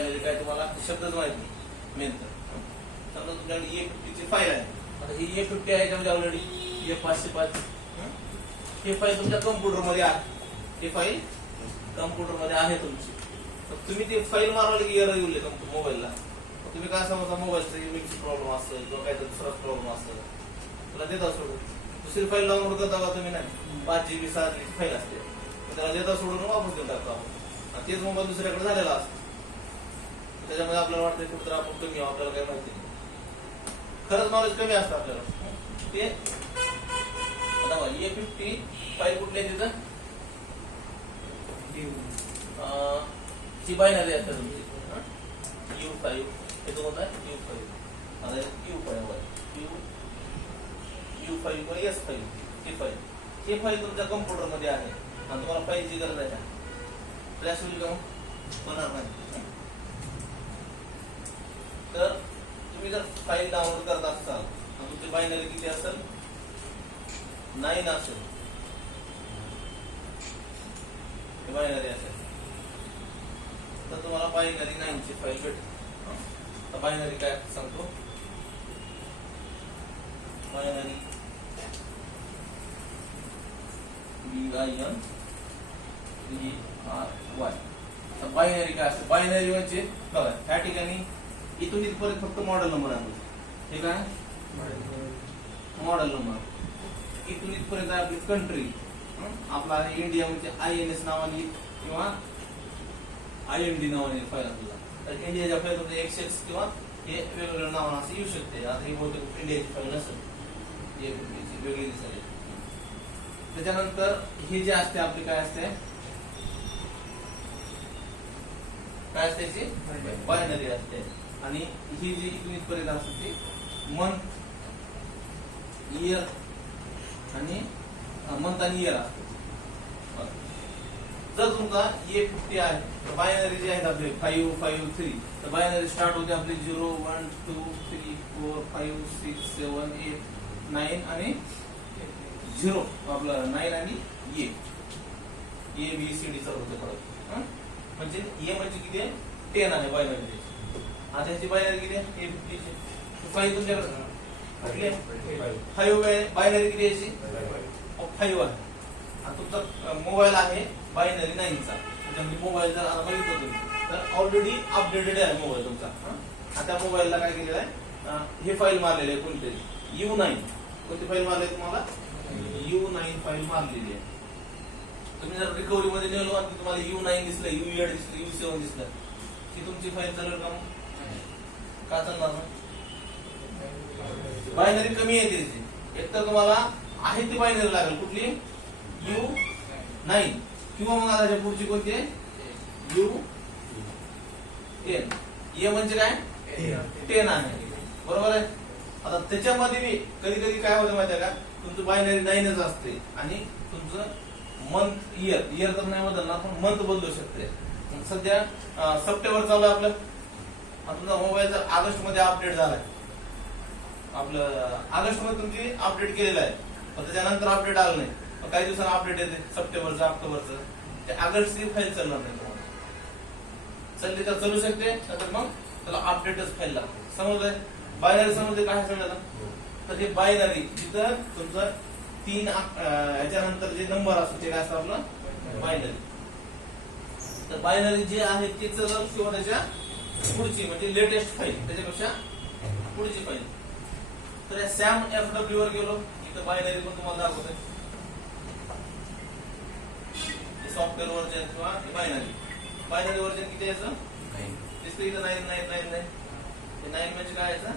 Binary काय तुम्हाला शब्दच माहित नाही मेन तर. समजा तुमच्याकडे A50 ची फाईल आहे. आता ही A50 आहे त्यामध्ये ऑलरेडी A505 ही फाईल तुमच्या कम्प्युटर मध्ये आहे. ही फाईल कम्प्युटर मध्ये आहे तुमची. तर तुम्ही ती फाईल मारवली की एरर येईल मोबाईलला. तुम्ही काय समजा मोबाईलचा युनिकचा प्रॉब्लेम असेल किंवा काहीतरी दुसरा प्रॉब्लेम असेल तुला देता सोडून दुसरी फाईल डाउनलोड करता का तुम्ही नाही 5 GB 7 GB फाईल असते त्याला देता सोडून वापस देऊन टाकतो आपण. तेच मोबाईल दुसऱ्याकडे झालेला असतो. त्याच्यामध्ये आपल्याला वाटतं कुठं आपण कमी आहोत आपल्याला काही माहिती नाही. खरंच नॉलेज कमी असतं आपल्याला ते. आता A50 फाईल कुठली आहे तिथं ही बायनरी असते तुमची U5 हे तो होता U5 आता U5 किंवा S5 ही फाईल तुमच्या कम्प्युटर मध्ये आहे आणि तुम्हाला फाईलची गरज आहे फ्लॅश होईल का होणार नाही. तर तुम्ही जर फाईल डाउनलोड करत असाल तर तुमची बायनरी किती असेल 9 असेल बायनरी असेल तर तुम्हाला बायनरी 9 ची फाईल भेटेल. तर बायनरी काय सांगतो बायनरी BINERY. तर बायनरी काय असते बायनरी म्हणजे बघा त्या ठिकाणी इथून इथपर्यंत फक्त मॉडेल नंबर आहे. हे काय मॉडेल नंबर इथून इथपर्यंत आपली कंट्री आपला इंडिया म्हणजे INS नावाने किंवा IND नावाने फाईल आपल्याला. तर इंडियाच्या फाईल मध्ये एक्सेस किंवा हे वेगवेगळ्या नावाने असं येऊ शकते. आता ही बहुतेक इंडियाची फाईल नसेल वेगळी दिसेल. त्याच्यानंतर हे जे असते आपली काय असते बायनरी असते. आणि ही जी इथून इथपर्यंत असते ती मंथ इयर आणि मंथ आणि इयर असते. जर तुमचा A50 आहे तर बायनरी जे आहेत आपले 553 तर बायनरी स्टार्ट होते आपली 0 1 2 3 4 5 6 7 8 9 आणि 0 आपलं 9 आणि ABCD सर्व होते परत. म्हणजे A म्हणजे किती आहे 10 आहे बायनरी. आता याची बायनरी किती आहे A50 ची 5 तुमच्याकडे 5 आहे बायनरी किती याची 5 आहे. आणि तुमचा मोबाईल आहे बायनरी 9 चा. म्हणजे मोबाईल जर आता बघितलं तुम्ही तर ऑलरेडी अपडेटेड आहे मोबाईल तुमचा. आता मोबाईलला काय केलेलं आहे हे फाईल मारलेली आहे कोणती U9 कोणती फाईल मारली आहे तुम्हाला U9 फाईल मारलेली आहे. तुम्ही जर रिकव्हरी मध्ये नेलो आणि तुम्हाला U9 दिसलं U8 दिसलं U7 दिसलं की तुमची फाईल चालेल का चालणार बायनरी कमी आहे त्याची. एक तर तुम्हाला आहे ती बायनरी लागेल कुठली U9 किंवा मग आता पुढची कोणती आहे U10. A म्हणजे काय 10 आहे बरोबर आहे. आता त्याच्यामध्ये मी कधी कधी काय होतं माहिती आहे का तुमचं बायनरी 9च असते आणि तुमचं मंथ इयर तर नाही बदलणार पण मंथ बदलू शकते. सध्या सप्टेंबर चालू आहे आपलं. तुमचा मोबाईल जर ऑगस्ट मध्ये अपडेट झालाय आपलं ऑगस्ट मध्ये तुमची अपडेट केलेलं आहे पण त्याच्यानंतर अपडेट आलं नाही काही दिवसांना अपडेट येते सप्टेंबरचं ऑक्टोबरचं ते ऑगस्टची फाईल चालणार नाही तुम्हाला. चालली तर चालू शकते तर मग त्याला अपडेटच फाईल लागते. समजलंय बायनरी समजते काय समजलं तर हे बायनरी जिथं तुमचं 3 ह्याच्यानंतर जे नंबर असतो ते काय असतं आपलं बायनरी. तर बायनरी जे आहे ते चलन किंवा त्याच्या पुढची म्हणजे लेटेस्ट फाईल त्याच्यापेक्षा पुढची फाईल. तर या सॅम FW वर गेलो इथं बायनरी पण तुम्हाला दाखवते सॉफ्टवेअर व्हर्जन किंवा बायनरी व्हर्जन किती यायचं दिसतं इथं 9 म्हणजे काय यायचं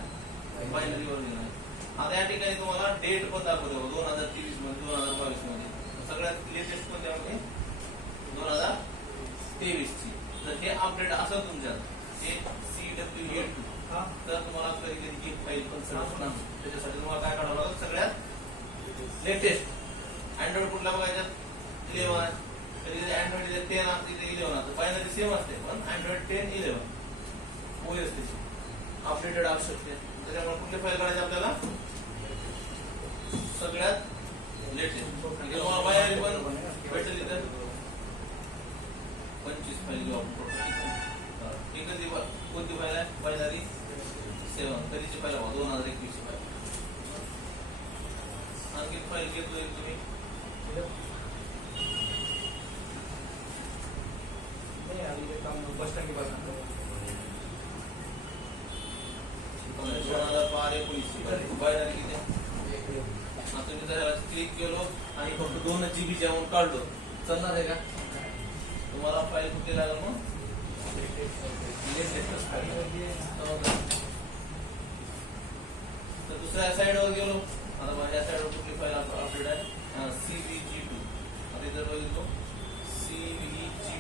बायनरी व्हर्जन आहे. आता या ठिकाणी तुम्हाला डेट पण दाखवतो 2023 मध्ये 2022 मध्ये सगळ्यात लेटेस्ट पण त्यामध्ये 2023 ची. जर हे अपडेट असेल तुमच्यात हे CW82 तर तुम्हाला कधी कधी एक फाईल पण सगळं त्याच्यासाठी तुम्हाला काय काढावं लागेल सगळ्यात लेटेस्ट. अँड्रॉइड कुठला बघायचा 11 कधी कधी अँड्रॉइड 10 असते 11 असते बायनरी सेम असते पण अँड्रॉइड 10 11 OS त्याची अपडेटेड असू शकते. त्याच्यामुळे कुठली फाईल काढायची आपल्याला सगळ्यात लेटेस्ट. बायनरी पण भेटेल इथं 25 फाईल घेऊ आपण. ही कोणती फाईल आहे? बायनरी 7. कधीची फाईल आहे? 2021 ची फाईल. आणखी फाईल घेतोय तुम्ही बस स्टँड के पास 2012-19 बायनरी किती आहे? तुम्ही जर क्लिक केलो आणि फक्त 2 GB जाऊन काढलो चालणार आहे का? तुम्हाला फाईल कुठे लागेल मग? तर दुसऱ्या साईडवर गेलो. आता माझ्या साईडवर कुठली फाईल अपडेट आहे? CVG2. आता इथं बघितलो CVG2.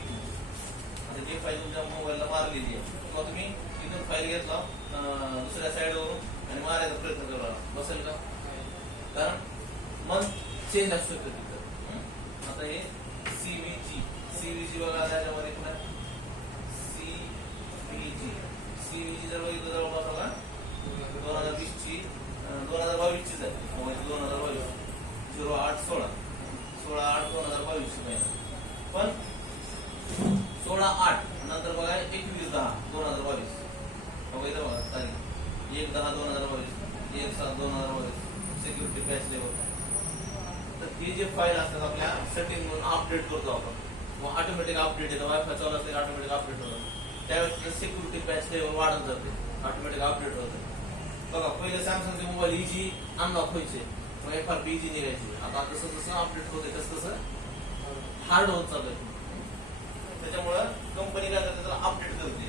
आता ती फाईल तुमच्या मोबाईलला मारलेली आहे. मग तुम्ही इथून फाईल घेतला दुसऱ्या साईडवरून आणि मारायचा प्रयत्न करा, बसेल का? कारण मन चेंज असू शकतं तिथं. आता हे CVG बघा त्याच्यामध्ये पुन्हा CVG जर बघितलं जवळपास बघा 2020 ची 2022 ची आहे. 2022 08/16 16/8/2022 ची महिना. पण 16/8 नंतर बघा 21/10/2022 बघा इथं बघा तारीख 1/10/2022 1/7/2022 सिक्युरिटी पॅच लेवल. तर ही जे फाईल असतात आपल्या सेटिंग म्हणून अपडेट करतो आपण. मग ऑटोमॅटिक अपडेट येतं. वायफाय चालू असते ऑटोमॅटिक अपडेट होतं. त्यावेळेस सिक्युरिटी पॅच लेवल वाढत जाते, ऑटोमॅटिक अपडेट होतं. बघा पहिले सॅमसंगचे मोबाईल इजी अनलॉक व्हायचे, मग FRP इजी निघायचे. आता जसं जसं अपडेट होते तसं तसं हार्ड होत चाललंय. त्याच्यामुळं कंपनी काय करते त्याला अपडेट करते,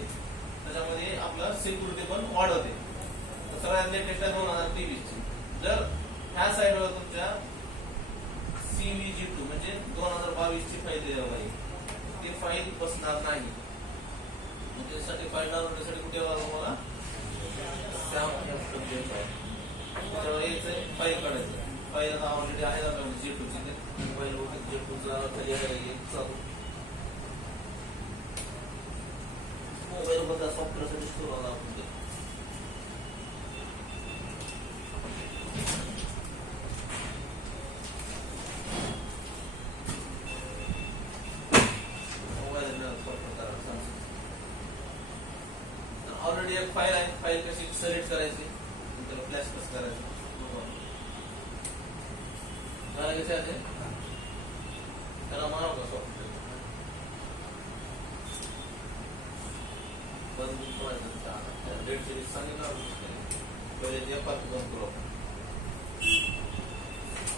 त्याच्यामध्ये आपलं सिक्युरिटी पण वाढवते. सगळ्यात लेटेस्ट आहे 2023 ची. जर ह्या साईडवर तुमच्या CVG2 म्हणजे 2022 ची फाईल आहे, ती फाईल बसणार नाही. त्याच्यासाठी फाईल डाउनलोडसाठी कुठे मला त्याच्यावर यायचंय, फाईल काढायचं. फाईल आता ऑलरेडी आहे G2 ची. फाईल G2चा चालू मोबाईल बद्दल सॉफ्टवेअरसाठी स्टोर आला आपण ते. ऑलरेडी एक फाईल आहे. फाईल कशी सिलेक्ट करायची, त्याला फ्लॅश कसं करायचं मला कसे आहे त्याला मानव का सॉफ्टवेअर बंद करायचं. डेट सिरीज सांगितलं पहिले जे बंद करू.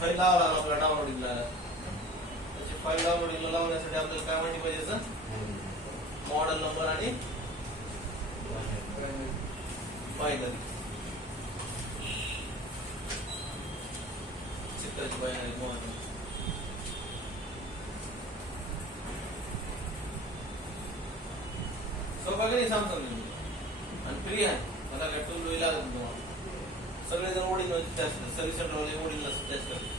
फाईल लावला आपल्याला डाउनलोडिंगला. त्याची फाईल डाउनलोडिंगला लावण्यासाठी आपल्याला काय माहिती पाहिजे? मॉडेल नंबर आणि बायनरी चित्राची बायनरी मॉडेल. सोपा काही समजून आणि फ्री आहे. मला काय टूल लागत तुम्हाला. सगळेजण ओढील सर्व्हिस सेंटरवाले ओढील टेस्ट करतात.